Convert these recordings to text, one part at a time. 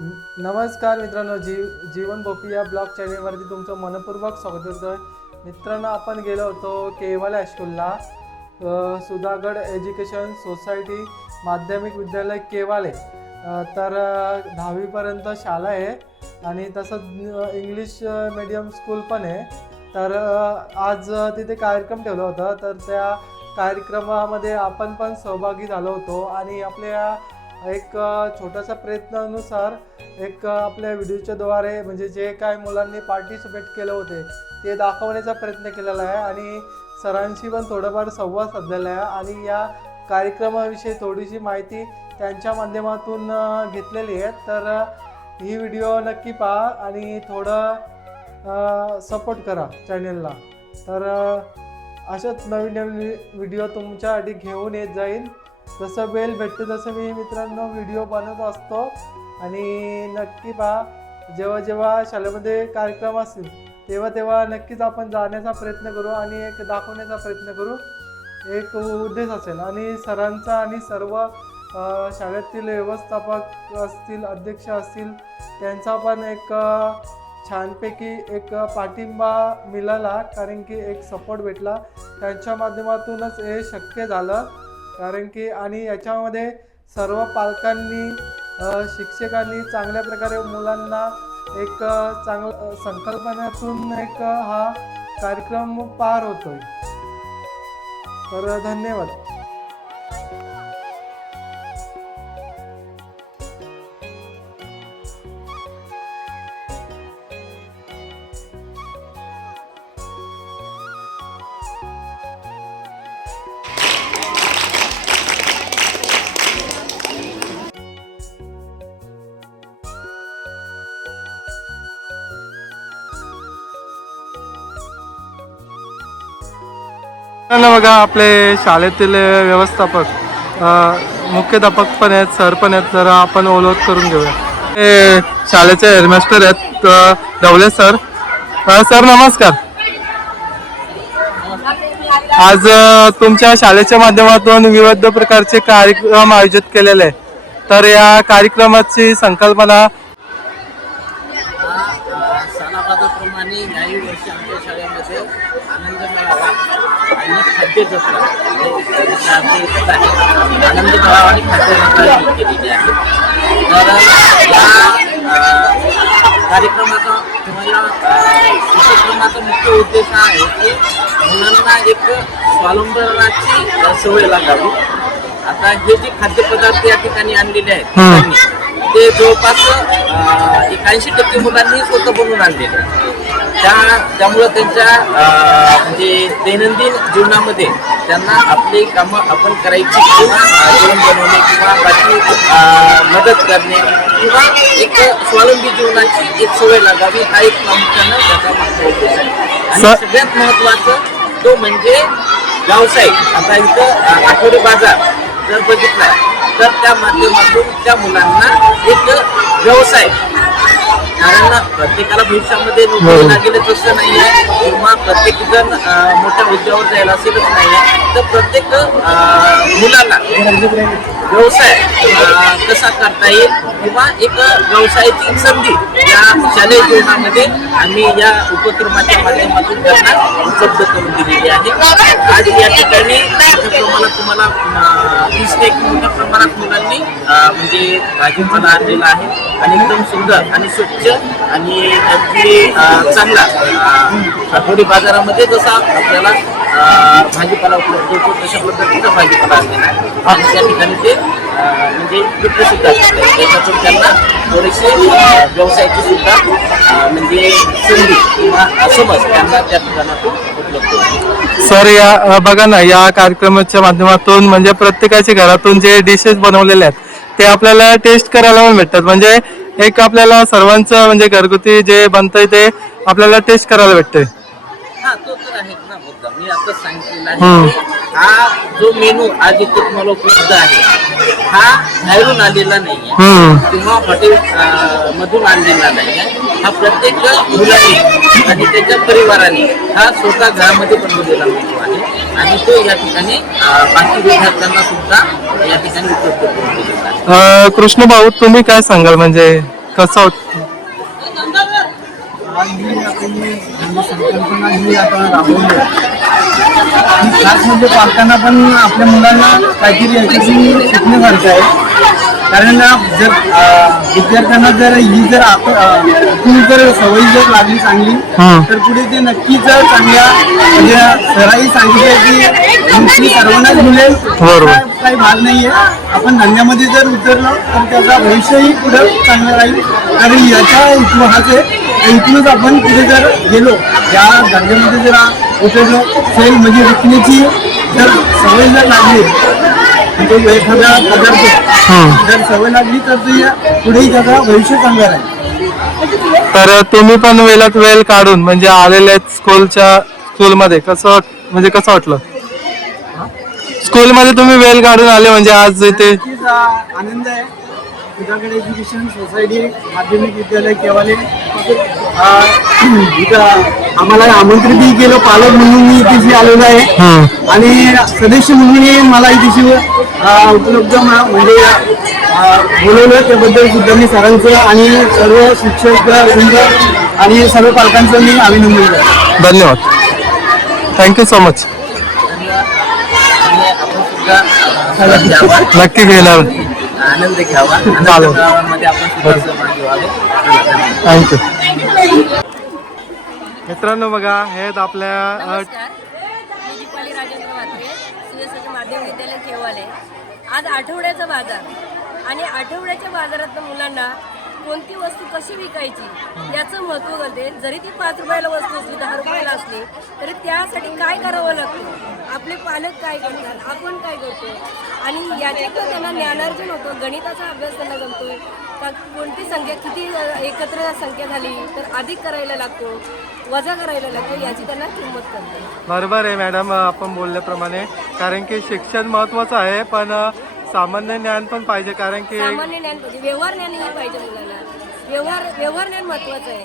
नमस्कार मित्रांनो, जीवन भोपी या ब्लॉग चॅनलवरती तुमचं मनपूर्वक स्वागत करतोय. मित्रांनो, आपण गेलो होतो केवाले हायस्कूलला, सुधागड एज्युकेशन सोसायटी माध्यमिक विद्यालय केवाले. तर 10वीपर्यंत शाळा आहे आणि तसंच इंग्लिश मीडियम स्कूल पण आहे. तर आज तिथे कार्यक्रम ठेवला होता, तर त्या कार्यक्रमामध्ये आपण पण सहभागी झालो होतो आणि आपल्या एक छोटासा प्रयत्नानुसार एक आपल्या व्हिडिओच्या द्वारे म्हणजे जे काय मुलांनी पार्टिसिपेट केले होते ते दाखवण्याचा प्रयत्न केलेला आहे आणि सरांशी पण थोडंफार संवाद साधलेला आहे आणि या कार्यक्रमाविषयी थोडीशी माहिती त्यांच्या माध्यमातून घेतलेली आहे. तर ही व्हिडिओ नक्की पहा आणि थोडं सपोर्ट करा चॅनलला. तर अशाच नवीन नवीन व्हिडिओ तुमच्यासाठी घेऊन येत जाईल. जसं वेळ भेटते तसं मी मित्रांनो व्हिडिओ बनवत असतो आणि नक्की पहा. जेव्हा जेव्हा शाळेमध्ये कार्यक्रम असतील तेव्हा नक्कीच आपण जाण्याचा प्रयत्न करू आणि एक दाखवण्याचा प्रयत्न करू, एक उद्देश असेल. आणि सरांचा आणि सर्व शाळेतील व्यवस्थापक असतील, अध्यक्ष असतील, त्यांचा पण एक छानपैकी एक पाठिंबा मिळाला, कारण की एक सपोर्ट भेटला. त्यांच्या माध्यमातूनच हे शक्य झालं. कारण की आणि याच्यामध्ये सर्व पालकांनी, शिक्षकांनी चांगल्या प्रकारे मुलांना एक चांगलं संकल्पनेतून एक हा कार्यक्रम पार होतोय. तर धन्यवाद. बघा, आपले शाळेतील व्यवस्थापक, मुख्याध्यापक पण आहेत, सर पण आहेत. जरा आपण ओळख करून घेऊया. हे शाळेचे हेडमास्टर आहेत, ढवले सर. सर नमस्कार. आज तुमच्या शाळेच्या माध्यमातून विविध प्रकारचे कार्यक्रम आयोजित केलेले आहे. तर या कार्यक्रमाची संकल्पना सणाप्रमाणे याही वर्षी आमच्या शाळेमध्ये आनंद मेळावा आणि खाद्य जत्रा आनंद मेळावा आणि खाद्य जत्रा केलेली आहे. तर या कार्यक्रमाचा उपक्रमाचा मुख्य उद्देश हा आहे की मुलांना एक स्वावलंबनाची सवय लागावी. आता हे जे खाद्यपदार्थ या ठिकाणी आणलेले आहेत ते जवळपास 81% मुलांनी स्वतः बनवून आणलेले आहेत. त्यामुळं त्यांच्या म्हणजे दैनंदिन जीवनामध्ये त्यांना आपली कामं आपण करायची किंवा जेवण बनवणे किंवा बाकी मदत करणे किंवा एक स्वावलंबी जीवनाची एक सवय लागावी, हा एक प्रामुख्यानं त्याचा मागचा उद्देश आहे. आणि सगळ्यात महत्त्वाचं तो म्हणजे व्यावसायिक. आता इथं आठवडी बाजार जर बघितला तर त्या माध्यमातून त्या मुलांना एक व्यवसाय, कारण प्रत्येकाला भविष्यामध्ये नोकरी लागेलच असं नाही आहे किंवा प्रत्येकजण मोठ्या हुद्द्यावर जायला असेलच नाही आहे. तर प्रत्येक मुलाला व्यवसाय कसा करता येईल किंवा एक व्यवसायाची संधी या शालेय जीवनामध्ये आम्ही या उपक्रमाच्या माध्यमातून त्यांना उपलब्ध करून दिलेली आहे. आज या ठिकाणी मोठ्या प्रमाणात तुम्हाला दिसते की मोठ्या प्रमाणात मुलांनी म्हणजे भाजीपाला आणलेला आहे आणि एकदम सुंदर आणि स्वच्छ आणि अगदी चांगला आठवडी बाजारामध्ये जसा आपल्याला भाजीपाला उपलब्ध होतो तशा पद्धतीचा भाजीपाला आणलेला आहे. आणि त्या ठिकाणी ते म्हणजे विक्री सुद्धा करतात. त्याच्यातून त्यांना थोडेसे व्यवसायाची सुद्धा म्हणजे संधी किंवा समज त्यांना त्या ठिकाणातून उपलब्ध होते. सर, या बघा ना, या कार्यक्रमाच्या माध्यमातून म्हणजे प्रत्येकाच्या घरातून जे डिशेस बनवलेले आहेत ते आपल्याला टेस्ट करायला पण भेटतात. म्हणजे एक आपल्याला सर्वांचं म्हणजे घरगुती जे बनतंय ते आपल्याला टेस्ट करायला भेटतंय. हा, तो तर आहे ना मुद्दा. मी आता सांगितलेला आहे हा जो मेनू आज इथे तुम्हाला उपलब्ध आहे हा बाहेरून आलेला नाही आहे किंवा हॉटेल मधून आणलेला नाही आहे. हा प्रत्येक मुलाने आणि त्याच्या परिवाराने हा स्वतः घरामध्ये बनवलेला मेनू आहे आणि तो या ठिकाणी बाकी विद्यार्थ्यांना सुद्धा या ठिकाणी उपलब्ध करून दिलेला आहे. कृष्ण भाऊ, तुम्ही काय सांगाल? म्हणजे कसं होतं? संकल्पना ही आता राबवली आहे. आणि खास म्हणजे पालकांना पण आपल्या मुलांना काहीतरी याच्यातून शिकण्यासारखं आहे. कारण जर विद्यार्थ्यांना जर ही जर इथून जर सवयी जर लागली चांगली तर पुढे ते नक्कीच चांगल्या म्हणजे सरांही सांगितलं की सर्वांनाच मिळेल काही भाग नाहीये. आपण धंद्यामध्ये जर उतरलो तर त्याचा भविष्यही पुढे चांगलं राहील. कारण याचा हेतू हाच आहे. इथूनच आपण पुढे जर गेलो या धंद्यामध्ये जर उतरलो सेल म्हणजे विकण्याची जर सवय जर लागली म्हणजे एखाद्या पदार्थ जर सवय लागली तर ते पुढेही त्याचा भविष्य चांगलं राहील. तर तुम्ही पण वेळात वेळ काढून म्हणजे आलेले स्कूलमध्ये कसं म्हणजे कसं वाटलं? स्कूलमध्ये तुम्ही वेळ काढून आले म्हणजे आज इथे नक्कीच आनंद आहे. सुधागड एज्युकेशन सोसायटी माध्यमिक विद्यालय केवाले इथं आम्हाला आमंत्रितही केलं पालक म्हणून मी इथे आलेलो आहे आणि सदस्य म्हणून मला इथे उपलब्ध म्हणजे बोलवलं त्याबद्दल सुद्धा मी सरांचं आणि सर्व शिक्षक वृंद आणि सर्व पालकांचं मी अभिनंदन करतो. धन्यवाद. Thank you so much. आपण सुद्धा नक्की घेणार. आनंद घ्यावा. चालेल. मध्ये आपण सुद्धा सहभागी व्हावे. थँक्यू. मित्रांनो बघा हे आहेत आपल्या नमस्कार, मी दीपाली राजेंद्र म्हात्रे, सुयश माध्यमिक विद्यालय केवाले. आज आठवड्याचा बाजार आणि आठवड्याच्या बाजारात मुलांना कोणती वस्तू कशी विकायची याचं महत्त्व कळते. जरी ती 5 रुपयाला वस्तू असली 10 रुपयाला असली तरी त्यासाठी काय करावं लागतं, आपले पालक काय करतात, आपण काय करतो आणि याच्यातून त्यांना ज्ञानार्जन होतं. गणिताचा अभ्यास त्यांना जमतोय का, कोणती संख्या किती एकत्र संख्या झाली तर अधिक करायला लागतो, वजा करायला लागतो, याची त्यांना किंमत कळते. बरोबर आहे मॅडम आपण बोलल्याप्रमाणे. कारण की शिक्षण महत्त्वाचं आहे पण सामान्य ज्ञान पण पाहिजे. कारण की सामान्य ज्ञान पाहिजे, व्यवहार ज्ञानही पाहिजे मुलांना. व्यवहार ज्ञान महत्वाचं आहे.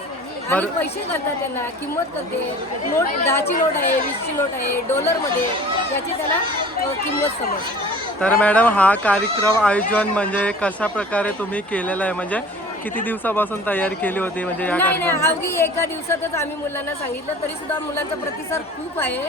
आणि पैसे करतात त्यांना किंमत करते. नोट 10ची नोट आहे, 20ची नोट आहे, डॉलरमध्ये याची त्यांना किंमत समजते. तर मॅडम हा कार्यक्रम आयोजन म्हणजे कशा प्रकारे तुम्ही केलेला आहे, म्हणजे किती दिवसापासून तयारी केली होती म्हणजे या नाही कार्यक्रम? अवघी एका दिवसातच आम्ही मुलांना सांगितलं तरी सुद्धा मुलांचा प्रतिसाद खूप आहे.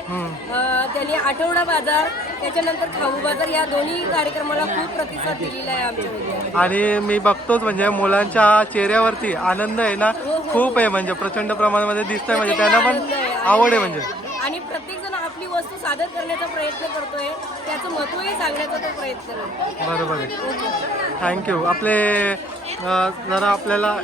त्यांनी आठवडा बाजार त्याच्यानंतर खाऊ बाजार या दोन्ही कार्यक्रमाला खूप प्रतिसाद दिलेला आहे आमच्या विद्यार्थ्यांनी. आणि मी बघतोच म्हणजे मुलांच्या चेहऱ्यावरती आनंद आहे ना खूप आहे, म्हणजे प्रचंड प्रमाणामध्ये दिसतंय. म्हणजे त्यांना पण आवड आहे म्हणजे. आणि प्रत्येक जण आपली वस्तू सादर करण्याचा प्रयत्न करतोय, त्याचं महत्त्वही सांगण्याचा तो प्रयत्न करतो. बरोबर आहे. थँक्यू. आपले जरा आपल्याला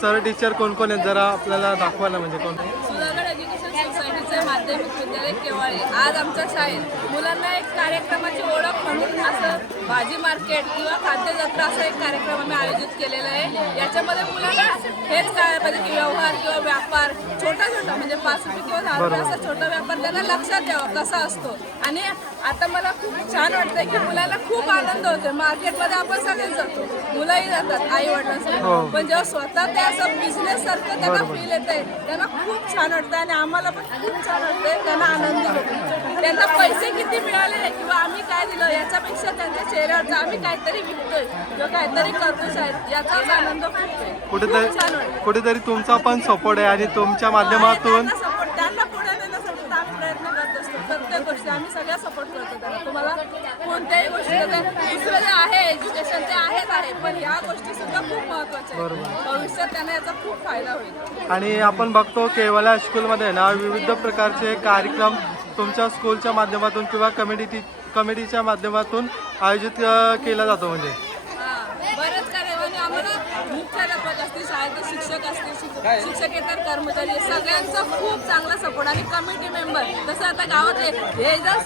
सर टीचर कोण कोण आहेत जरा आपल्याला दाखवा ना, म्हणजे कोण? सुधागड एज्युकेशन सोसायटीचे माध्यमिक विद्यालय केवाळे आज आमच्या शाळेत मुलांना एक कार्यक्रमाची ओळख म्हणून असं भाजी मार्केट किंवा खाद्य जत्रा असा एक कार्यक्रम आम्ही आयोजित केलेला आहे. याच्यामध्ये मुलांना हेच काय पाहिजे की व्यवहार किंवा व्यापार छोटा म्हणजे 5 रुपये किंवा 10 रुपये असा छोटा व्यापार त्यांना लक्षात यावं कसा असतो. आणि आता मला खूप छान वाटतंय की मुलांना खूप आनंद होतोय. मार्केटमध्ये आपण सगळेच जातो, मुलंही जातात आई वडिलांसोबत, पण जेव्हा स्वतः ते असं बिझनेस सारखं त्यांना फील येतंय त्यांना खूप छान वाटतं आणि आम्हाला पण खूप छान वाटतंय. त्यांना आनंदी होतो. त्यांना पैसे किती मिळाले किंवा आम्ही काय दिलं याच्यापेक्षा त्यांच्या चेहऱ्यावरचं आम्ही काहीतरी विकतोय किंवा काहीतरी करतो शाळेत याचाच आनंद कुठेतरी तुमचा पण सपोर्ट आहे आणि तुमच्या माध्यमातून त्यांना पुढे नेण्यासाठी आम्ही प्रयत्न करत असतो. प्रत्येक गोष्टी आम्ही सगळ्या सपोर्ट करतो त्यांना. तुम्हाला कोणत्याही गोष्टी दुसरं जे आहे एज्युकेशन ते आहे, पण या गोष्टी सुद्धा खूप महत्वाच्या आहेत. भविष्यात त्यांना याचा खूप फायदा होईल. आणि आपण बघतो केवला स्कूलमध्ये ना विविध प्रकारचे कार्यक्रम तुमच्या स्कूलच्या माध्यमातून किंवा कमिटीच्या माध्यमातून आयोजित केला जातो. म्हणजे बरेच कार्य आम्हाला मुख्याध्यापक असतील, शाळेचे शिक्षक असतील, शिक्षकेतर कर्मचारी सगळ्यांचा खूप चांगला सपोर्ट आणि कमिटी मेंबर जसं आता गावात हे जर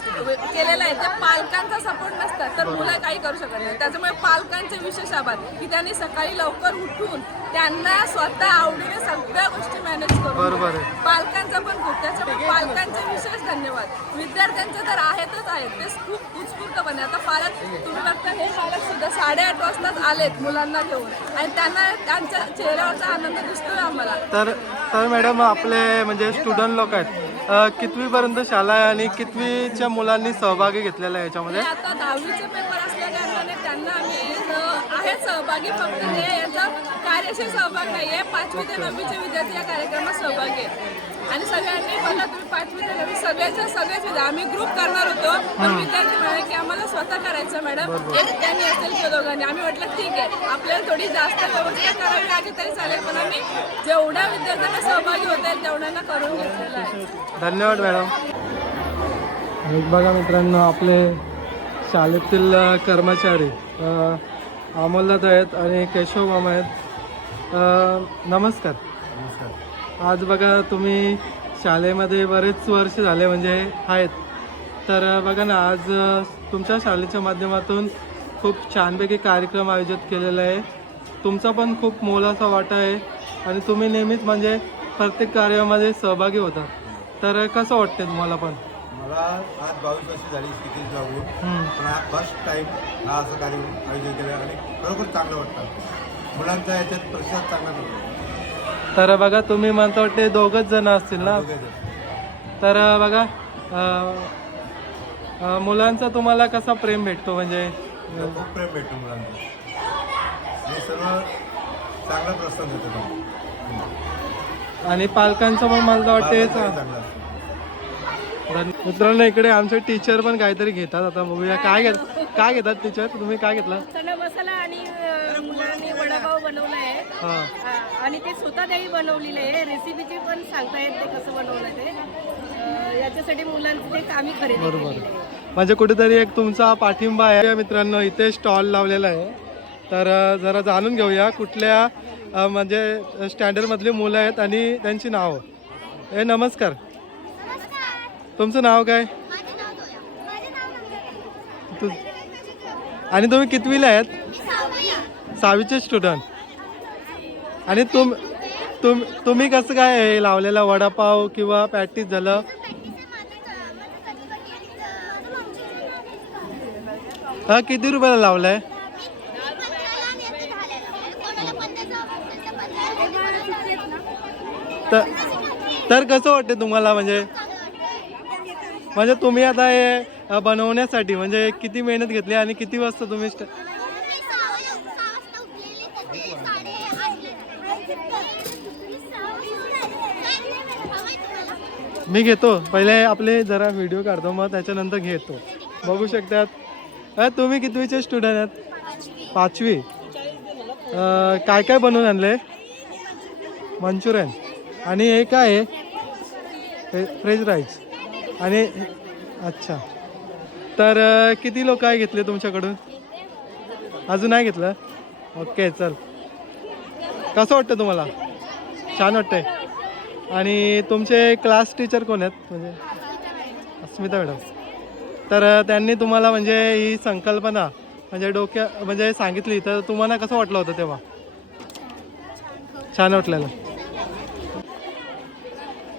केलेलं आहे तर पालकांचा सपोर्ट नसतात तर मुलं काही करू शकत नाही. त्याच्यामुळे पालकांचे विशेष आभार की त्यांनी सकाळी लवकर उठून त्यांना स्वतः आवडीने सगळ्या गोष्टी मॅनेज करून. बरोबर आहे. पालकांचा पण खूप, त्याच्यामुळे पालकांचे विशेष धन्यवाद. विद्यार्थ्यांचे तर आहेतच आहेत, ते खूप उत्स्फूर्तपणे आता पालक तुम्ही बघता हे पालक सुद्धा 8:30 वाजताच आलेत मुलांना घेऊन आणि त्यांना त्यांच्या चेहऱ्यावरचा आनंद दिसतोय आम्हाला. तर मॅडम आपले म्हणजे स्टुडंट लोक आहेत कितवीपर्यंत शाळा आहे आणि कितवीच्या मुलांनी सहभागी घेतलेला आहे याच्यामध्ये? आता 10वीचे पेपर असल्या कारणाने त्यांना आम्ही आहेत सहभागी, फक्त हे यांचा कार्यशील सहभाग नाही आहे. 5वी ते 9वीचे विद्यार्थी या कार्यक्रमात सहभागी आहेत. आणि सगळ्यांनी बघा तुम्ही 5वी ते 9वी सगळेच विद्यार्थी आम्ही ग्रुप करणार होतो, पण विद्यार्थी म्हणाले की आम्हाला स्वतः करायचं मॅडम, एक त्यांनी असेल किंवा दोघांनी. आम्ही म्हटलं ठीक आहे, आपल्याला थोडी जास्त व्यवस्था करावी लागेल तरी चालेल, पण आम्ही जेवढ्या विद्यार्थ्यांना सहभागी होता येईल तेवढ्यांना करून घेतलेलं आहे. धन्यवाद मॅडम. आणि बघा मित्रांनो, आपले शाळेतील कर्मचारी अमोलदादा आहेत आणि केशव मामा आहेत. नमस्कार. आज बघा तुम्ही शाळेमध्ये बरेच वर्ष झाले म्हणजे आहेत, तर बघा ना, आज तुमच्या शाळेच्या माध्यमातून खूप छानपैकी कार्यक्रम आयोजित केलेला आहे. तुमचा पण खूप मोलाचा वाटा आहे आणि तुम्ही नेहमीच म्हणजे प्रत्येक कार्यामध्ये सहभागी होता. तर कसं वाटतं तुम्हाला पण? मला आज 22 वर्ष झाली स्थितीत लागून, पण आज फर्स्ट टाईम हा असं कार्यक्रम आयोजित केला आणि खरोखर चांगलं वाटतं. मुलांचा याच्यात प्रतिसाद चांगला मिळतो. तर बघा तुम्ही म्हणता वाटते दोघंच जण असतील ना? तर बघा मुलांचा तुम्हाला कसा प्रेम भेटतो म्हणजे? खूप प्रेम भेटतो मुलांचं आणि सर्व चांगला प्रोत्साहन देतो. आणि पालकांचं पण मला वाटते. चांगलं असतं. मित्रांनो, इकडे आमचे टीचर पण काहीतरी घेतात. आता बघूया काय घेतात टीचर. तुम्ही काय घेतला? चना मसाला आणि मुलांनी वडापाव बनवला आहे. हां. आणि ते स्वतः त्यांनी बनवलेलं आहे. रेसिपीची पण सांगतायत ते कसं बनवलं ते. याच्यासाठी मुलांचं ते आम्ही खरेदी बरोबर. केलेलं आहे. म्हणजे कुठेतरी एक तुमचा पाठिंबा आहे. मित्रांनो, इथे स्टॉल लावलेला आहे, तर जरा जाणून घेऊया कुठल्या म्हणजे स्टँडर्डमधली मुलं आहेत आणि त्यांची नावं. नमस्कार. तुमचं नाव काय? आणि तुम्ही कितवीला आहेत? 6वीचे स्टुडंट. आणि तुम्ही कसं काय हे लावलेला वडापाव किंवा पॅटीस झालं? हा, किती रुपयाला लावलाय? तर कसं वाटतं तुम्हाला म्हणजे तुम्ही आता हे बनवण्यासाठी म्हणजे किती मेहनत घेतली आणि किती वाजता तुम्ही मी घेतो पहिले आपले जरा व्हिडिओ काढतो, मग त्याच्यानंतर घेतो. बघू शकतात. तुम्ही कितवीचे स्टुडंट आहेत? 5वी. काय काय बनवून आणले? मंचुरियन. आणि हे काय आहे? French rice. आणि अच्छा, तर किती लोक काय घेतले तुमच्याकडून? अजून नाही घेतलं? ओके, चल. कसं वाटतं तुम्हाला? छान वाटतंय. आणि तुमचे क्लास टीचर कोण आहेत? म्हणजे अस्मिता मॅडम. तर त्यांनी तुम्हाला म्हणजे ही संकल्पना म्हणजे सांगितली, तर तुम्हाला कसं वाटलं होतं तेव्हा? छान वाटलेलं.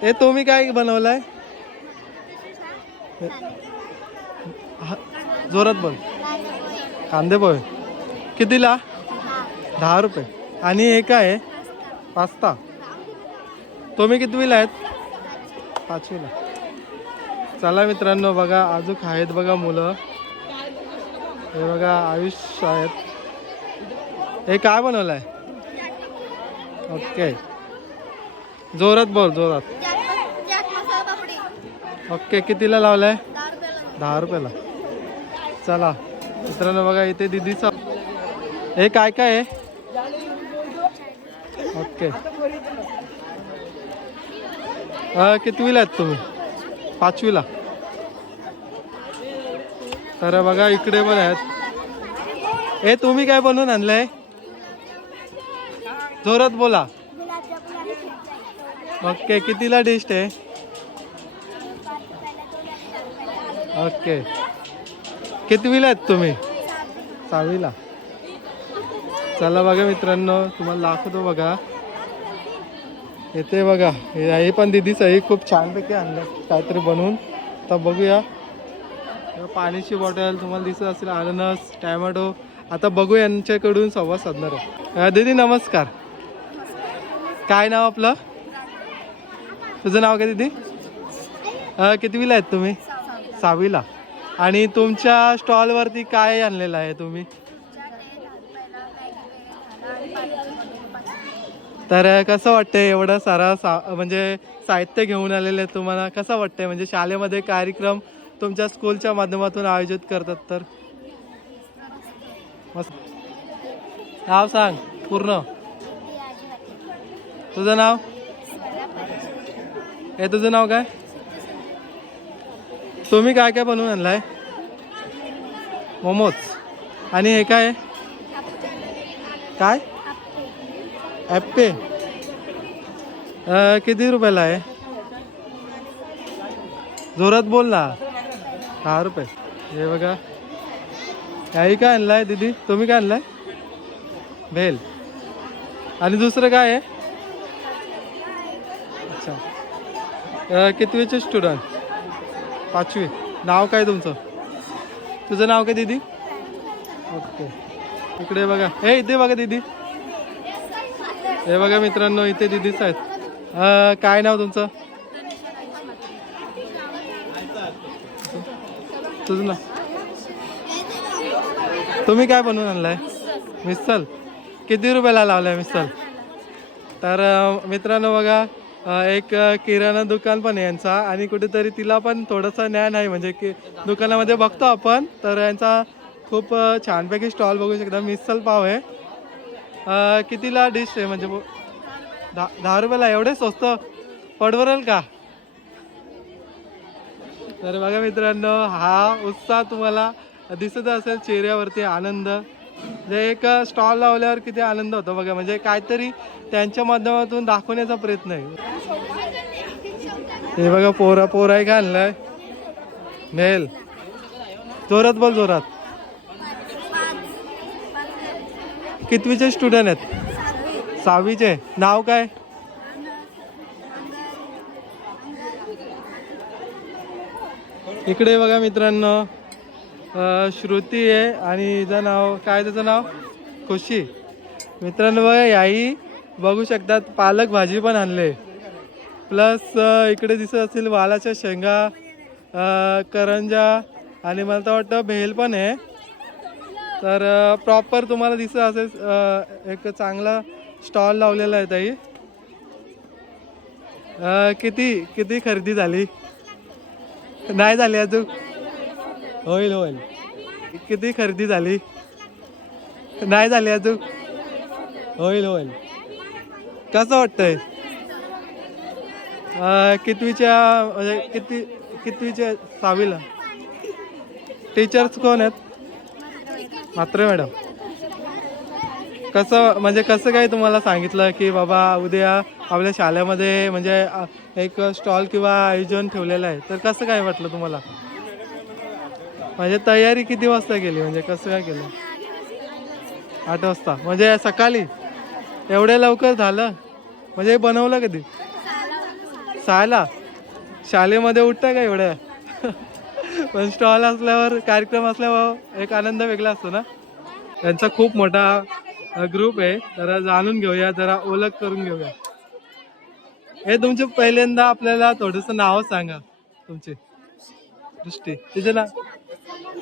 हे तुम्ही काय बनवलंय? जोरात बोल. कांदे पोहे. कितीला? 10 रुपये. आणि हे काय आहे? पास्ता. तुम्ही कितवीला आहेत? 5वीला. चला मित्रांनो, बघा अजून आहेत बघा मुलं. हे बघा आयुष आहेत. हे काय बनवलं आहे? ओके, जोरात बोल, जोरात. ओके, कितीला लावलाय? 10 रुपयाला. चला मित्रांनो, बघा इथे दीदीचा. हे काय काय आहे? ओके. कितवीला आहेत तुम्ही? 5वीला. तर बघा इकडे पण आहेत. हे तुम्ही काय बनवून आणलंय? जोरात बोला. ओके, कितीला डिश आहे? ओके. कितवीला आहेत तुम्ही? 6वीला. चला बघा मित्रांनो, तुम्हाला दाखवतो बघा. येते बघा, हे पण दीदीच आहे. खूप छानपैकी आणलं काहीतरी बनवून. आता बघूया. पाण्याची बॉटल तुम्हाला दिसत असेल, अननस, टॅमॅटो. आता बघू यांच्याकडून संवाद साधणार आहे. दीदी नमस्कार. काय नाव आपलं? तुझं नाव काय दीदी? कितवीला आहेत तुम्ही? 6वीला. आणि तुमच्या स्टॉलवरती काय आणलेलं आहे तुम्ही? तर कसं वाटतंय एवढं सारा म्हणजे साहित्य घेऊन आलेले तुम्हाला कसं वाटतंय म्हणजे शाळेमध्ये कार्यक्रम तुमच्या स्कूलच्या माध्यमातून आयोजित करतात तर मस्त. नाव सांग पूर्ण. तुझं नाव? हे तुझं नाव काय? तुम्ही काय काय बनवून आणलाय? मोमोज. आणि हे काय काय ॲप्पे किती रुपयाला आहे? जोरात बोल ना. 10 रुपये. हे बघा याही काय आणलाय दीदी? तुम्ही काय आणलाय? भेल. आणि दुसरं काय आहे? अच्छा कितवीचे स्टुडंट? 5वी. नाव काय तुमचं? तुझं नाव काय दीदी? ओके. इकडे बघा. हे इथे बघा दीदी. हे बघा मित्रांनो इथे दीदीच आहेत. काय नाव तुमचं? तुझं नाव? तुम्ही काय बनवून आणलाय? मिसल. किती रुपयाला लावलाय मिसल? तर मित्रांनो बघा एक किराणा दुकान पण आहे यांचा आणि कुठेतरी तिला पण थोडंसं ज्ञान आहे म्हणजे की दुकानामध्ये बघतो आपण तर यांचा खूप छानपैकी स्टॉल बघू शकता. मिसल पाव आहे. कितीला डिश आहे म्हणजे 10 रुपयाला? एवढे स्वस्त परवडेल का? तर बघा मित्रांनो हा उत्साह तुम्हाला दिसत असेल चेहऱ्यावरती आनंद. जे एक स्टॉल लावल्यावर किती आनंद होतो बघा म्हणजे काहीतरी त्यांच्या माध्यमातून दाखवण्याचा प्रयत्न आहे. हे बघा पोराय का आणलाय? मेल. जोरात बोल जोरात. कितवीचे स्टुडंट आहेत? 6वीचे. नाव काय? इकडे बघा मित्रांनो श्रुती आहे आणि हिचं नाव काय? त्याचं नाव खुशी. मित्रांनो बघा याही बघू शकतात पालक भाजी पण आणले प्लस इकडे दिसत असेल वालाच्या शेंगा करंजा आणि मला तर वाटतं भेल पण आहे. तर प्रॉपर तुम्हाला दिसत असेल एक चांगला स्टॉल लावलेला आहे ताई. किती खरेदी झाली? नाही झाली अजून? होईल. किती खरेदी झाली? नाही झाली अजून? होईल. कसं वाटतंय? कितवीच्या म्हणजे कितवीच्या? 6वीला. टीचर्स कोण आहेत? म्हात्रे मॅडम. कसं काय तुम्हाला सांगितलं की बाबा उद्या आपल्या शाळेमध्ये म्हणजे एक स्टॉल किंवा आयोजन ठेवलेलं आहे तर कसं काय वाटलं तुम्हाला? म्हणजे तयारी किती वाजता केली म्हणजे कसं काय केलं? 8 वाजता म्हणजे सकाळी? एवढ्या लवकर झालं म्हणजे बनवलं कधी? 6ला. शाळेमध्ये उठतं का एवढ्या? पण स्टॉल असल्यावर कार्यक्रम असल्यावर एक आनंद वेगळा असतो ना. त्यांचा खूप मोठा ग्रुप आहे जरा जाणून घेऊया जरा ओळख करून घेऊया. हे तुमचे पहिल्यांदा आपल्याला थोडंसं नाव सांगा तुमची. दृष्टी. तुझं नाव?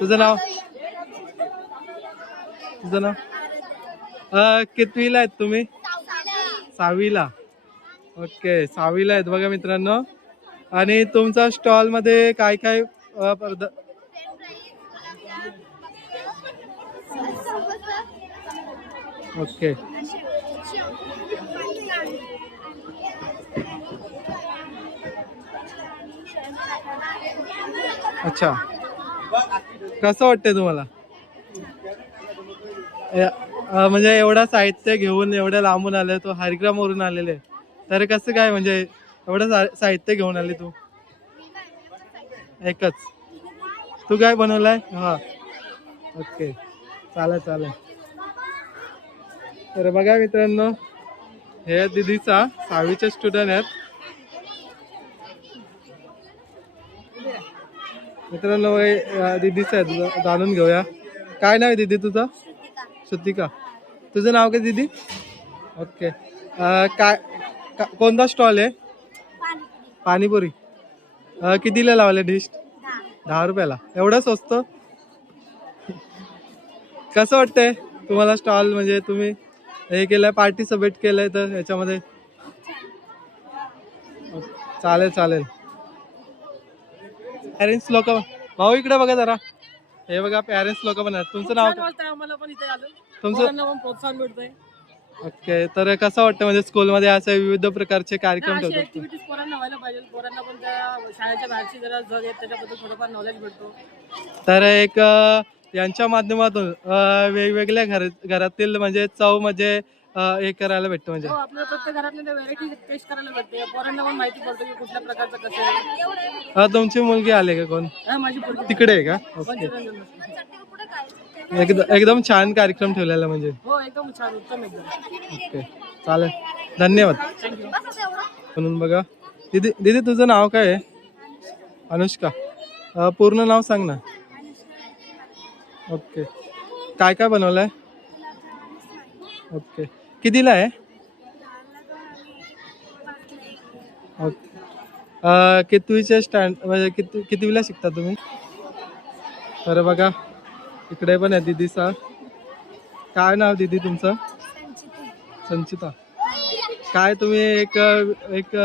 तुझं नाव? कितवीला आहेत तुम्ही? 6वीला. ओके 6वीला आहेत बघा मित्रांनो. आणि तुमचा स्टॉल मध्ये काय काय ओके अच्छा. कसं वाटतंय तुम्हाला? म्हणजे एवढा साहित्य घेऊन एवढ्या लांबून आले तो हरिग्रामवरून आलेले तर कसं काय म्हणजे एवढं साहित्य घेऊन आले तू? एकच. तू काय बनवलाय? हा ओके चालेल. तर बघा मित्रांनो हे दीदीचा 6वीचे स्टुडंट आहेत. मित्रांनो दीदीचं आहेत जाणून घेऊया. काय नाव आहे दीदी तुझं? श्रुतिका. तुझं नाव काय दीदी? ओके. काय कोणता स्टॉल आहे? पाणीपुरी. कितीला लावले डिश? 10 रुपयाला. एवढं स्वस्त? कसं वाटतंय तुम्हाला स्टॉल म्हणजे तुम्ही हे केलंय पार्टिसिपेट केलंय तर याच्यामध्ये चालेल चालेल. पॅरेंट्स लोक भाऊ इकडे बघा जरा. हे बघा पॅरेंट्स लोक पण आहेत. तुमचं नाव काय? आम्हाला पण इथे आलं तुमचं मुलांना पण प्रोत्साहन मिळतंय. ओके. तर कसं वाटतं म्हणजे स्कूलमध्ये असे विविध प्रकारचे कार्यक्रम अशी ठेवतात? ऍक्टिव्हिटीज पोरांना व्हायला पाहिजे. पोरांना पण त्या शाळेच्या बाहेरची जरा जग आहे त्याच्याबद्दल थोडंफार नॉलेज भेटतो. तर एक यांच्या माध्यमातून वेगवेगळ्या घरातील म्हणजे चव म्हणजे हे करायला भेटतं म्हणजे. हो, आपल्या प्रत्येक घरातल्या व्हेरायटी टेस्ट करायला भेटते. पोरांना पण माहिती पडतं की कुठल्या प्रकारचं कसं आहे. तुमची मुलगी आली का कोण हा, माझी पोरगी तिकडे आहे का? ओके. एकदम छान कार्यक्रम ठेवलेला म्हणजे. हो, एकदम छान, उत्तम एकदम. ओके चालेल धन्यवाद. म्हणून बघा दीदी दीदी तुझं नाव काय आहे? अनुष्का. पूर्ण नाव सांग ना. ओके. काय काय बनवलंय? ओके. कितीला आहे? ओके. कितवीचे स्टँड म्हणजे कितवीला शिकता तुम्ही? तर बघा इकडे पण आहे दीदीचा. काय नाव दीदी तुमचं? संचिता. काय तुम्ही एक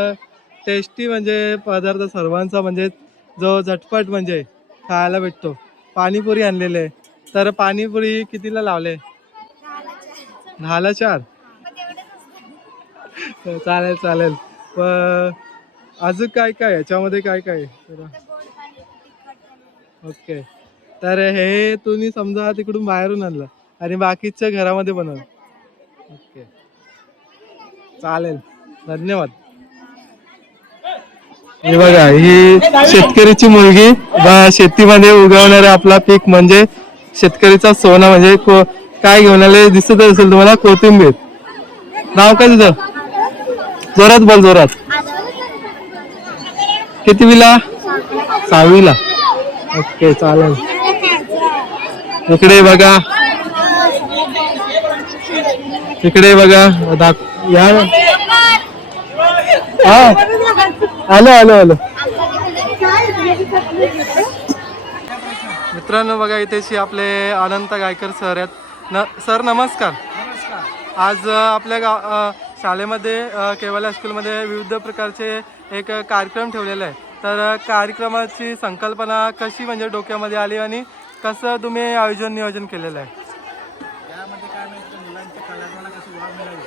टेस्टी म्हणजे पदार्थ सर्वांचा म्हणजे जो झटपट म्हणजे खायला भेटतो पाणीपुरी आणलेले आहे. तर पाणीपुरी कितीला लावले? 10ला 4. चालेल चालेल. अजून काय काय याच्यामध्ये काय काय? ओके. तर हे तुम्ही समजा तिकडून बाहेरून आणलं आणि बाकीच्या घरामध्ये बनवलं. ओके चालेल धन्यवाद. हे बघा ही शेतकरीची मुलगी शेतीमध्ये उगवणारे आपला पीक म्हणजे शेतकरीचा सोना म्हणजे काय घेऊन आले दिसत असेल तुम्हाला? कोथिंबीर. नाव काय तुझं? जोरात बोल जोरात. कितवीला? 6वीला. ओके चालेल. इकडे बघा या हा आलो आलो आलो. मित्रांनो बघा इथेशी आपले अनंत गायकर सर आहेत. सर नमस्कार. आज आपल्या शाळेमध्ये केवाले हायस्कूलमध्ये विविध प्रकारचे एक कार्यक्रम ठेवलेला आहे. तर कार्यक्रमाची संकल्पना कशी म्हणजे डोक्यामध्ये आली आणि कसं तुम्ही नियोजन केलेलं आहे? यामध्ये काय माहिती मुलांच्या कलाकारांना कशी वाव मिळावी,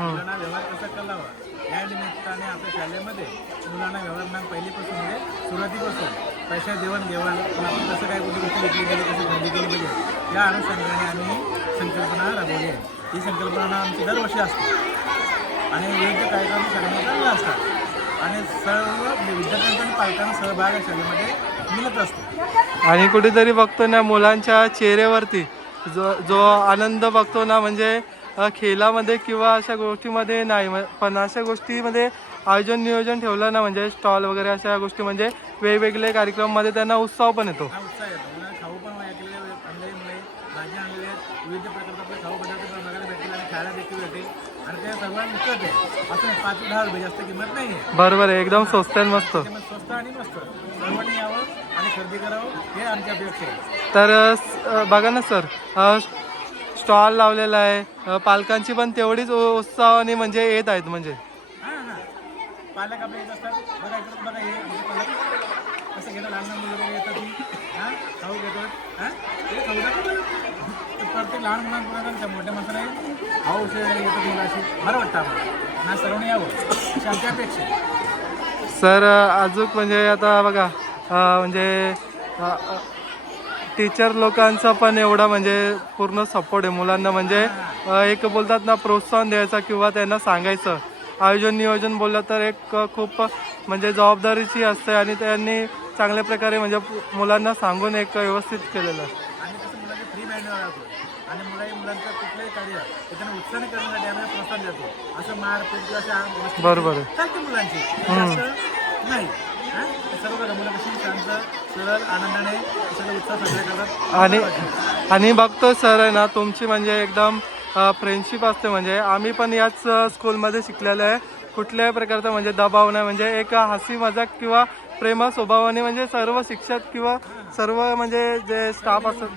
मुलांना व्यवहार कसा करावा या निमित्ताने आपल्या शाळेमध्ये मुलांना व्यवहार ज्ञान पहिलीपासून म्हणजे सुरुवातीपासून पैशा देवाण पण आपण कसं काय कुठे गोष्टी विकली गेली कशी खरेदी केली पाहिजे या अनुषंगाने आम्ही संकल्पना राबवली आहे. ही संकल्पना आमची दरवर्षी असते आणि विविध कार्यक्रम शाळेमध्ये चालले असतात आणि सर्व विद्यार्थ्यांचा आणि पालकांचा सहभाग या शाळेमध्ये मिळत असतो. आणि कुठेतरी बघतो ना मुलांच्या चेहऱ्यावरती जो आनंद बघतो ना म्हणजे खेळामध्ये किंवा अशा गोष्टीमध्ये नाही पण अशा गोष्टीमध्ये नियोजन ठेवलं ना म्हणजे स्टॉल वगैरे अशा गोष्टी म्हणजे वेगवेगळे कार्यक्रममध्ये त्यांना उत्साह पण येतो. हा उत्साह येतो. मुलांना खाऊ पण आणलेले मुले भाजी आणलेले आहेत. विविध प्रकारचे आपले खाऊ पदार्थ पण बघायला भेटतील आणि खायला देखील भेटेल आणि ते सर्वांना विकत आहे. असं नाही 5 ते 10 रुपये जास्त किंमत नाही आहे. बरोबर आहे एकदम स्वस्त आणि मस्त. स्वस्त आणि मस्त सर्वांनी यावं आणि खरेदी करावं हे आमची अपेक्षा आहे. तर बघा ना सर स्टॉल लावलेला आहे पालकांची पण तेवढीच उत्साहाने म्हणजे येत आहेत म्हणजे. हां पालक आपले येत असतात. बघा इकडं बघा हे आमचे पालक कसं घेतात. लहान मुलं वगैरे येतात ती खाऊ घेतात. ते खाऊ तर प्रत्येक लहान मुलांपर्यंत मोठ्या माणसाने खाऊ येतात मुलाशी बरं वाटतं आम्हाला ना सर्वांनी यावं अशी आमची अपेक्षा आहे. सर अजून म्हणजे आता बघा म्हणजे टीचर लोकांचा पण एवढा म्हणजे पूर्ण सपोर्ट आहे मुलांना म्हणजे एक बोलतात ना प्रोत्साहन द्यायचा किंवा त्यांना सांगायचं नियोजन बोललं तर एक खूप म्हणजे जबाबदारीची असते आणि त्यांनी चांगल्या प्रकारे म्हणजे मुलांना सांगून एक व्यवस्थित केलेलं आहे. आणि कसं मुलांचे फ्री माइंडवर राहतो आणि मुलांचं कुठलंही कार्य त्यांना उत्साह करण्यासाठी आम्ही प्रोत्साहन देतो. असं मारपीट किंवा अशा गोष्टी बरोबर आहे. चालते मुलांची जास्त नाही. सर्व मुलं कशी शांत सरळ आनंदाने सगळं उत्साह साजरे करतात. आणि बघतो सर आहे ना तुमची म्हणजे एकदम फ्रेंडशिप असते म्हणजे आम्ही पण याच स्कूलमध्ये शिकलेलं आहे. कुठल्याही प्रकारचा म्हणजे दबाव नाही म्हणजे एक हसी मजाक किंवा प्रेम स्वभावाने म्हणजे सर्व शिक्षक किंवा सर्व म्हणजे जे स्टाफ असतात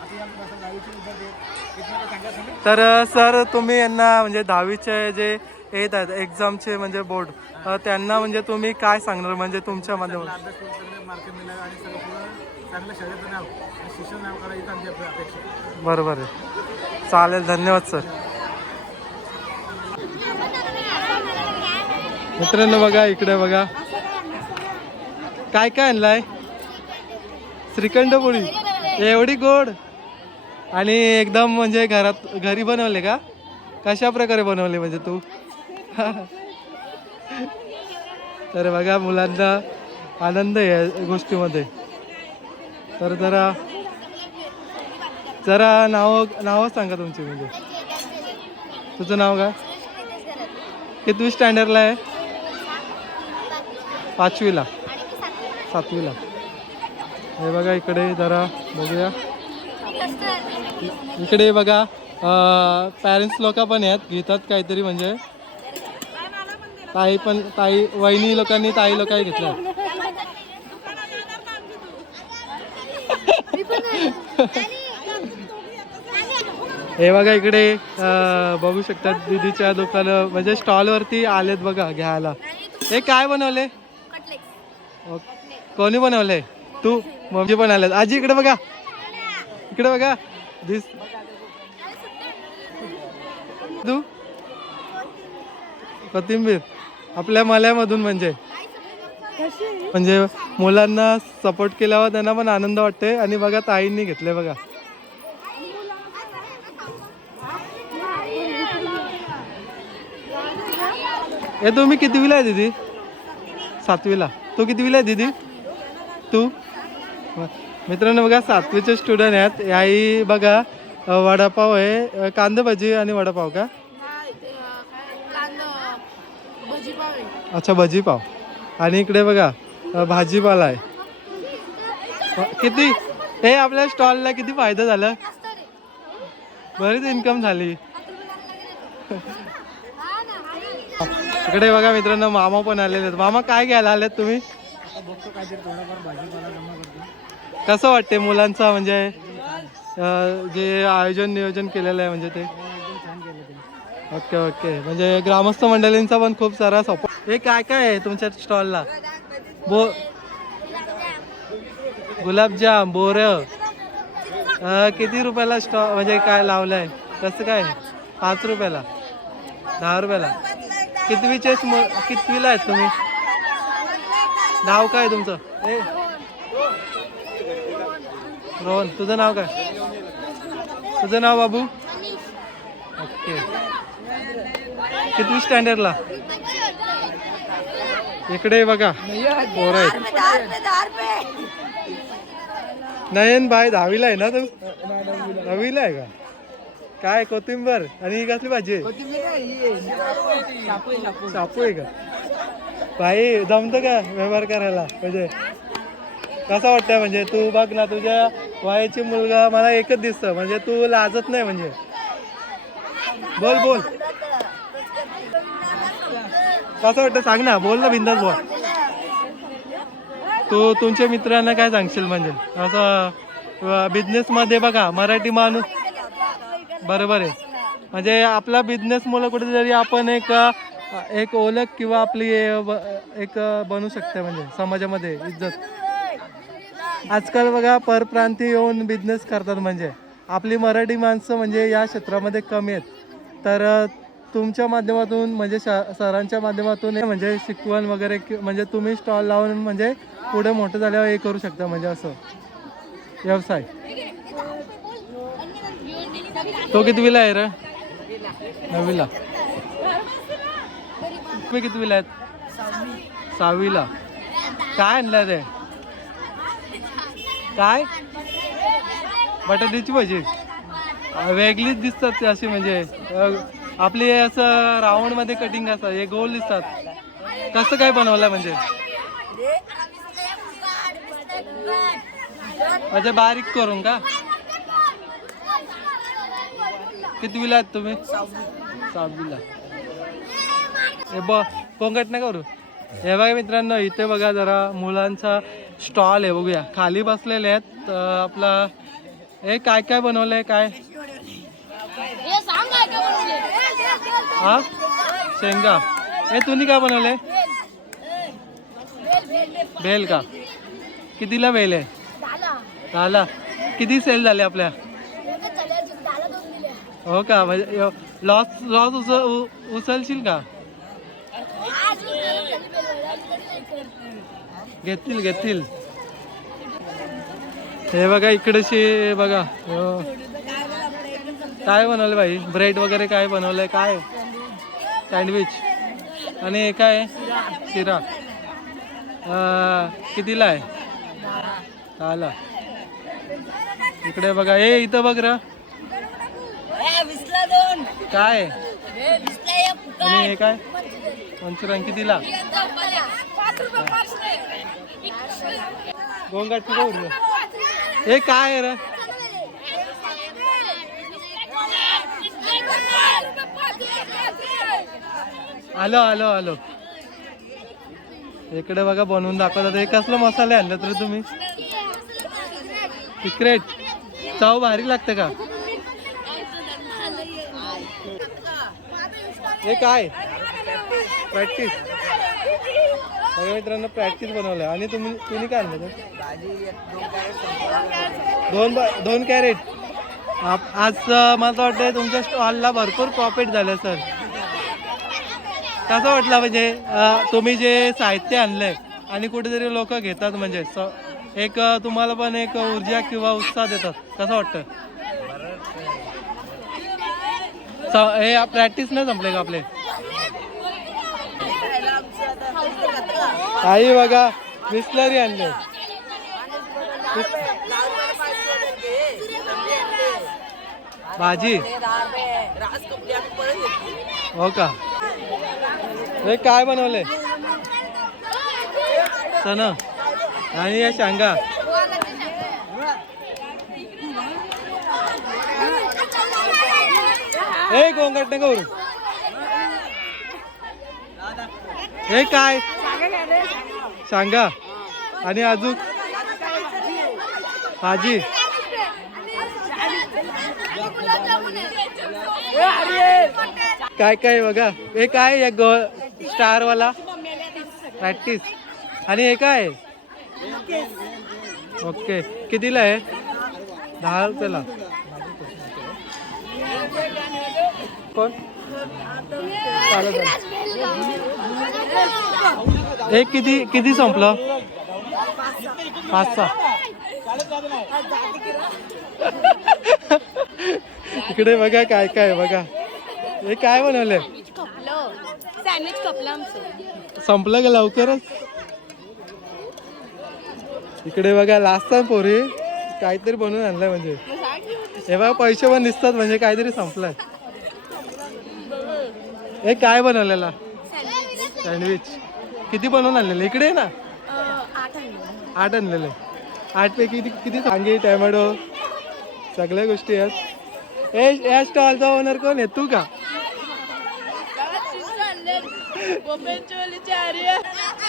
आता आमच्या गाडीचे विद्यार्थी एकमेकांना सांगायचं तर सर तुम्ही यांना म्हणजे 10वीचे जे येत आहेत एक्झामचे म्हणजे बोर्ड त्यांना म्हणजे तुम्ही काय सांगणार म्हणजे तुमच्या माध्यमातून? अभ्यास करून चांगले मार्क मिळावे आणि सगळं पूर्ण चांगलं शाळेचं नाव आणि शिक्षण नाव काढायचं आमची अपेक्षा आहे. बरोबर आहे. चालेल, धन्यवाद सर. मित्रांनो बघा इकडे बघा काय काय आणलाय. श्रीखंड पोळी एवढी गोड आणि एकदम म्हणजे घरी बनवले का? कशा प्रकारे बनवले म्हणजे तू? तर बघा मुलांना आनंद आहे या गोष्टीमध्ये. तर जरा नाव सांगा तुमची म्हणजे. तुझं नाव काय? कितवी स्टँडर्डला आहे? 5वीला 7वीला. हे बघा इकडे जरा बघूया. इकडे बघा पॅरेंट्स लोक पण आहेत घेतात काहीतरी म्हणजे ताई वहिनी लोकांनी ताई लोकांनी घेतलं. हे बघा इकडे बघू शकतात दीदीच्या दुकानं म्हणजे स्टॉलवरती आलेत बघा घ्यायला. हे काय बनवले? कोणी बनवले? तू? मम्मी पण आल्यात. आजी इकडे बघा इकडे बघा तू कोथिंबीर आपल्या मल्यामधून म्हणजे मुलांना सपोर्ट केल्यावर त्यांना पण आनंद वाटते. आणि बघा ताईंनी घेतले बघा. हे तुम्ही कितवीला आहे दीदी? 7वीला. तू कितवीला आहे दीदी? तू? मित्रांनो बघा 7वीचे स्टुडंट आहेत. याही बघा वडापाव आहे, कांदा भजी आणि वडापाव का? अच्छा भजीपाव. आणि इकडे बघा भाजीपाला आहे. किती हे आपल्या स्टॉलला किती फायदा झाला, बरीच इन्कम झाली. इकडे बघा मित्रांनो मामा पण आलेले आहेत. मामा काय घ्यायला आलेत तुम्ही? कसं वाटते मुलांचा म्हणजे जे आयोजन नियोजन केलेलं आहे म्हणजे ते? Okay okay. म्हणजे ग्रामस्थ मंडळींचा पण खूप सारा सपोर्ट. हे काय काय आहे तुमच्या स्टॉलला? गुलाबजाम बोर किती रुपयाला स्टॉल म्हणजे काय लावलंय? कसं काय? 5 रुपयाला 10 रुपयाला. कितवीला आहेत तुम्ही? नाव काय तुमचं? रोहन. तुझं नाव काय? तुझं नाव बाबू? ओके. कितवी स्टँडर्डला? इकडे बघा पोरं आहेत. नयन बाय 10वीला आहे ना तू? 9वीला आहे का? काय कोथिंबर आणि ही कसली भाजी आहे? शापू आहे का? भाई जमतं का व्यवहार करायला? म्हणजे कसं वाटतं म्हणजे तू बघ ना तुझ्या वयाची मुलगा मला एकच दिसतं म्हणजे तू लाजत नाही म्हणजे. बोल कसं वाटतं सांग ना, बोल ना बिंदास बोल. तू तुमच्या मित्रांना काय सांगशील म्हणजे असं बिझनेस मध्ये बघा मराठी माणूस बरोबर आहे म्हणजे आपला बिझनेस मुलं कुठेतरी आपण एक ओळख किंवा आपली एक बनू शकते म्हणजे समाजामध्ये इज्जत. आजकाल बघा परप्रांती येऊन बिझनेस करतात म्हणजे आपली मराठी माणसं म्हणजे या क्षेत्रामध्ये कमी आहेत. तर तुमच्या माध्यमातून म्हणजे सरांच्या माध्यमातून म्हणजे शिकवण वगैरे म्हणजे तुम्ही स्टॉल लावून म्हणजे पुढे मोठं झाल्यावर हे करू शकता म्हणजे असं व्यवसाय. तो कितवीला आहे रे? 9वीला. तुम्ही कितवीला आहेत? 6वीला. काय आणलं रे? काय? बटाट्याची भाजी वेगळीच दिसतात अशी म्हणजे आपली असं राऊंड मध्ये कटिंग असतात हे गोल दिसतात. कसं काय बनवलं म्हणजे? अच्छा बारीक करून का? कितवीला आहेत तुम्ही? 6वीला. हे पोंगट नाही करू. हे बघा मित्रांनो इथे बघा जरा मुलांचा स्टॉल आहे बघूया. खाली बसलेले आहेत. आपला हे काय काय बनवलंय काय? हा शेंगा. हे तुम्ही काय बनवलंय? बेल का? कितीला बेल आहे? 10ला. किती सेल झाले आपल्या? हो का? म्हणजे लॉस उचलशील का? घेतील. हे बघा इकडेशी बघा. काय बनवलं भाई? ब्रेड वगैरे काय बनवलंय? काय सँडविच आणि हे काय शिरा. कितीला आहे? 10ला. इकडे बघा. हे इथं बघ र. काय आणि हे काय मंचुरियन कितीला? गोंगाट कुठं उरलं? हे काय आहे रे? आलो. इकडे बघा बनवून दाखवतात. हे कसलं मसाले आणलं तर तुम्ही? सिक्रेट. चव भारी लागते का? हे काय? प्रॅक्टिस. बघा मित्रांनो प्रॅक्टिस बनवलं. आणि तुम्ही काय आणलं? दोन कॅरेट. आज मला वाटतं तुमच्या स्टॉलला भरपूर प्रॉफिट झालं सर. कसं वाटलं म्हणजे तुम्ही जे साहित्य आणलंय आणि कुठेतरी लोक घेतात म्हणजे एक तुम्हाला पण एक ऊर्जा किंवा उत्साह देतात. कसं वाटतं? हे प्रॅक्टिस नाही संपले का आपले? आई बघा बिस्लरी आणले. भाजी. हो का? हे काय बनवलंय? चणा आणि या शेंगा. हे गोंगाट नका करू. हे काय? शेंगा आणि अजून भाजी. काय बघा. हे काय एक स्टार वाला प्रॅक्टिस. आणि हे काय? ओके. कितीला आहे? 10 रुपयाला. कोण? हे किती संपलं? 5-6. इकडे बघा काय बघा. हे काय बनवलंय? सँडविच कपलं आमचं. संपलं का लवकरच? इकडे बघा लास्ट टाइम पोरी काहीतरी बनवून आणलंय म्हणजे. हे बघा पैसे पण दिसतात म्हणजे काहीतरी संपलंय. हे काय बनवलेला? सँडविच. किती बनवून आणलेले? इकडे ना 8 आणलेले. 8 पैकी किती? वांगी, टोमॅटो सगळ्या गोष्टी आहेत. या स्टॉलचा ओनर कोण आहे? तू का?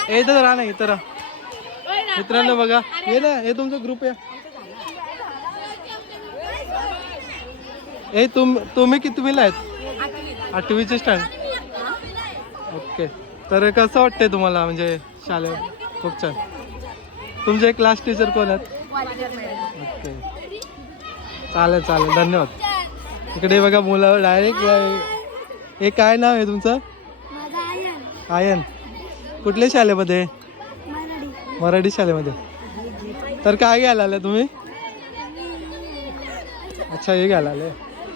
इथं राहा ना. इथं राहा. मित्रांनो बघा. हे ना हे तुमचा ग्रुप आहे. हे तुम्ही कितवीला आहेत? 8वीचे स्टँड. ओके. तर कसं वाटतंय तुम्हाला म्हणजे शाळेत? खूप छान. तुमचे क्लास टीचर कोण आहेत? ओके. चालेल धन्यवाद. इकडे बघा मुलं डायरेक्ट. हे काय नाव आहे तुमचं? आयन. कुठल्या शाळेमध्ये? मराठी शाळेमध्ये. तर काय घ्यायला आले तुम्ही? अच्छा हे घ्यायला आले.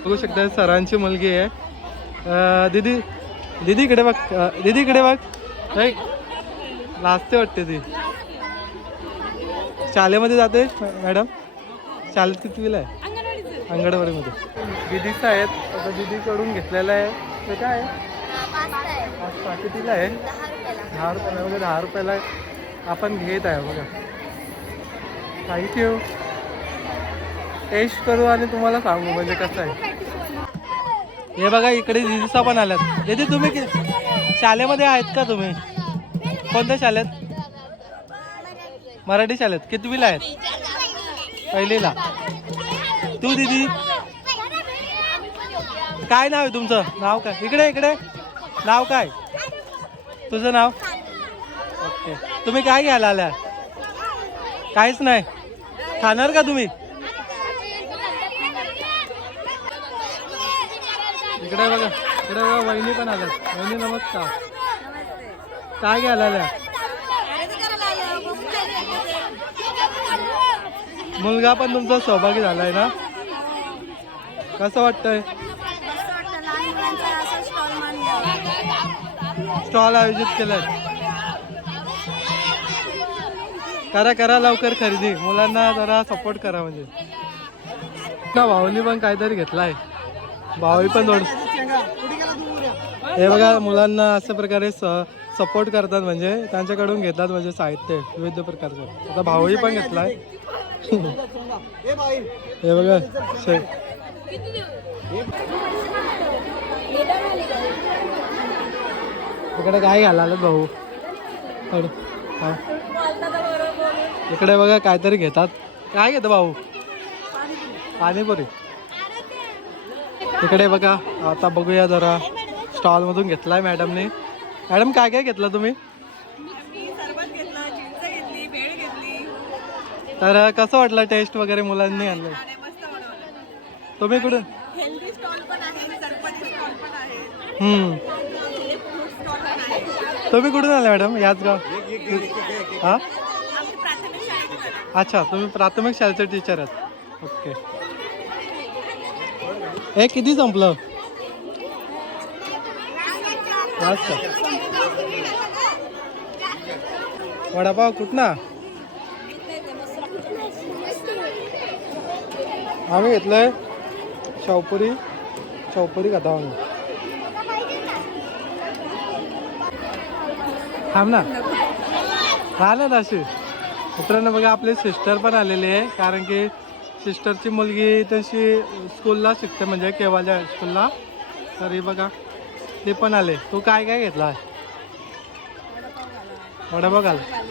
बघू शकता सरांची मुलगी आहे. दीदी इकडे बघ. दीदी इकडे बघ. लाजते वाटते ती. शाळेमध्ये जाते मॅडम? शाळेत कितवीला आहे? अंगणवाडीमध्ये. दीदीच आहेत. आता दीदीकडून घेतलेलं आहे. ते काय आहे? कितीला आहे? 10 रुपयाला. म्हणजे 10 रुपयाला आपण घेत आहे बघा. थँक्यू. टेस्ट करू आणि तुम्हाला सांगू म्हणजे कसं आहे. हे बघा इकडे दीदीचा पण आल्यात. दीदी तुम्ही शाळेमध्ये आहेत का तुम्ही? कोणत्या शाळेत? मराठी शाळेत. कितवीला आहेत? पहिलीला. तू दीदी काय नाव आहे तुमचं? नाव काय? इकडे इकडे. नाव काय तुझं नाव? ओके. तुम्ही काय घ्यायला आल्या? काहीच नाही खाणार का तुम्ही? इकडे बघा, इकडे बघा, वहिनी पण आल्या. वहिनी नमस्कार. काय घ्यायला आल्या? मुलगा पण तुमचा सहभागी झालाय ना? कसं वाटतंय? स्टॉल आयोजित केलाय. करा करा लवकर खरेदी, मुलांना जरा सपोर्ट करा. म्हणजे भाऊनी पण काहीतरी घेतलाय. भाऊ पण थोड हे बघा, मुलांना अशा प्रकारे सपोर्ट करतात, म्हणजे त्यांच्याकडून घेतात म्हणजे साहित्य विविध प्रकारचं. आता भाऊही पण घेतलाय. हे बघा इकडे काय घ्यायला आलं भाऊ? इकडे बघा काहीतरी घेतात. काय घेतं भाऊ? पाणीपुरी. इकडे बघा, आता बघूया जरा स्टॉल मधून घेतलाय मॅडमने. मॅडम काय काय घेतलं तुम्ही? तर कसं वाटलं टेस्ट वगैरे मुलांनी आणलं? तुम्ही कुठून? तुम्ही कुठून आले मॅडम? याच गाव? हा, अच्छा, तुम्ही प्राथमिक शाळेचे टीचर आहात. ओके. हे किती संपलं? वडापाव कुठना? आम्ही घेतलंय शावपुरी. शावपुरी खाता आम्ही. थांब ना, राहिलं अशी. मित्रांनो बघा, आपले सिस्टर पण आलेली आहे, कारण की सिस्टरची मुलगी तशी स्कूलला शिकते, म्हणजे केव्हाच्या स्कूलला. तर हे बघा, ते पण आले. तू काय काय घेतला? वडापाव खाला.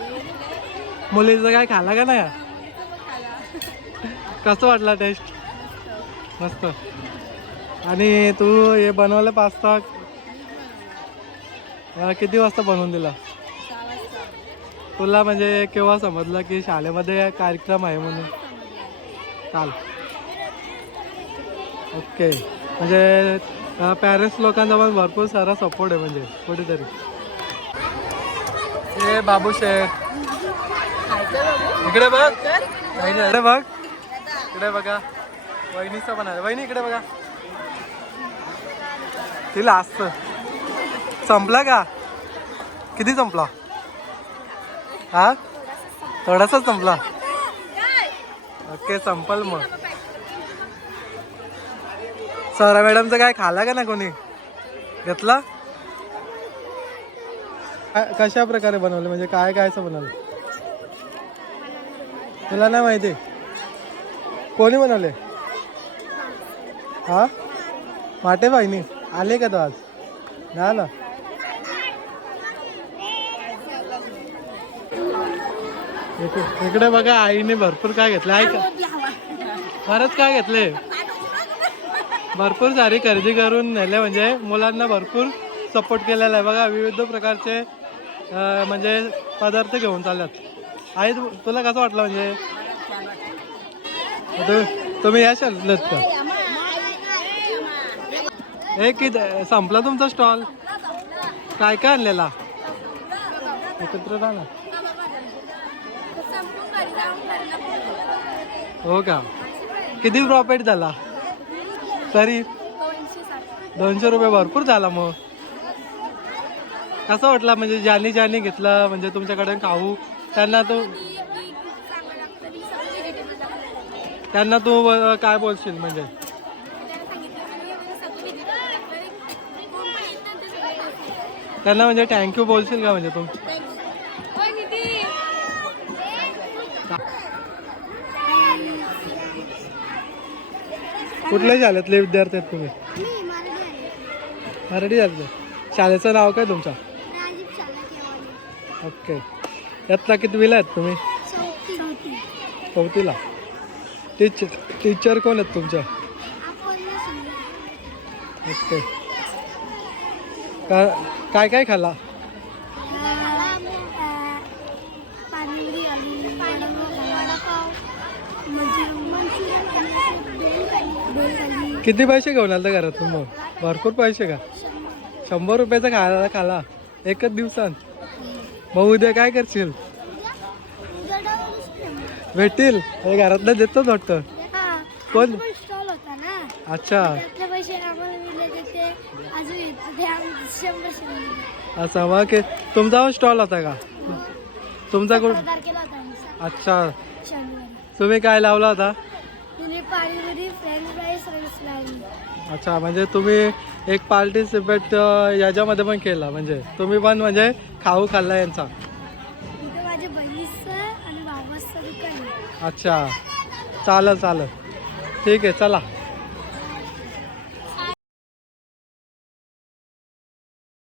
मुलीचं काय खाला का नाही? कसं वाटला टेस्ट? मस्त. आणि तू हे बनवलं पास्ता किती वाजता बनवून दिला? तुला म्हणजे केव्हा समजलं की शाळेमध्ये कार्यक्रम आहे म्हणून? काल. ओके. म्हणजे पॅरेंट्स लोकांचा पण भरपूर सारा सपोर्ट आहे म्हणजे कुठेतरी. हे बाबू शेठ इकडे बघ. इकडे बघ, इकडे बघा, वहिनीचं पण आहे. वहिनी इकडे बघा. तिला असतं. संपला का? किती संपला? हा, थोडासा संपला. ओके, संपल मग. सरा मॅडमचं काय खाला का ना कोणी? घेतला? कशा प्रकारे बनवलं, म्हणजे काय कायचं बनवलं? तुला नाही माहिती? कोणी बनवले? हा, माटे बाईनी आले का तो आज? नाही आला. इकडे बघा, आईने भरपूर काय घेतलं आहे का? खरंच काय घेतले? भरपूर सारी खरेदी करून नेले, म्हणजे मुलांना भरपूर सपोर्ट केलेला आहे. बघा, विविध प्रकारचे म्हणजे पदार्थ घेऊन चालल्यात. आई तुला कसं वाटलं? म्हणजे तुम्ही या शाळेत का? हे किती संपला तुमचा स्टॉल? काय काय आणलेला? एकत्र राहा. हो का? किती प्रॉफिट झाला तरी? 200 रुपये. भरपूर झाला मग. कसं वाटला? म्हणजे ज्यांनी घेतलं, म्हणजे तुमच्याकडे खाऊ, त्यांना तू काय बोलशील? म्हणजे त्यांना म्हणजे थँक्यू बोलशील का? म्हणजे तू कुठल्या शाळेतले विद्यार्थी आहेत तुम्ही? मराठी शाळेतले. शाळेचं नाव काय तुमचं? ओके. यातला कितवीला आहेत तुम्ही? चौथीला. टीचर कोण आहेत तुमच्या? ओके. काय काय खाल्ला? पाणीपुरी आली, वडापाव, मंचुरियन भेल खाल्ली. किती पैसे घेऊन आलता घरातून मग? भरपूर पैसे का? 100 रुपयाचा खाला एकच दिवसात. मग उद्या काय करशील? भेटतील हे घरातलं देतोच वाटतं. कोण? स्टॉल होता ना, अच्छा त्यातले पैसे आम्हाला मिळले ते अजून येतं ते आम्ही 100 असं मग तुमचा स्टॉल होता का? तुमचा कोण? तारखेला होता आमचा अच्छा शनिवारी. तुम्ही काय लावला होता? तुम्ही पाणीपुरी फ्रेंच फ्राईज सर्विस लावली. अच्छा म्हणजे तुम्ही एक पार्टिसिपेट याच्यामध्ये पण केला, म्हणजे तुम्ही पण म्हणजे खाऊ खाल्ला यांचा. इथं माझ्या बहिणीचं आणि भावाचं दुकान आहे. अच्छा चालेल चालेल ठीक आहे चला.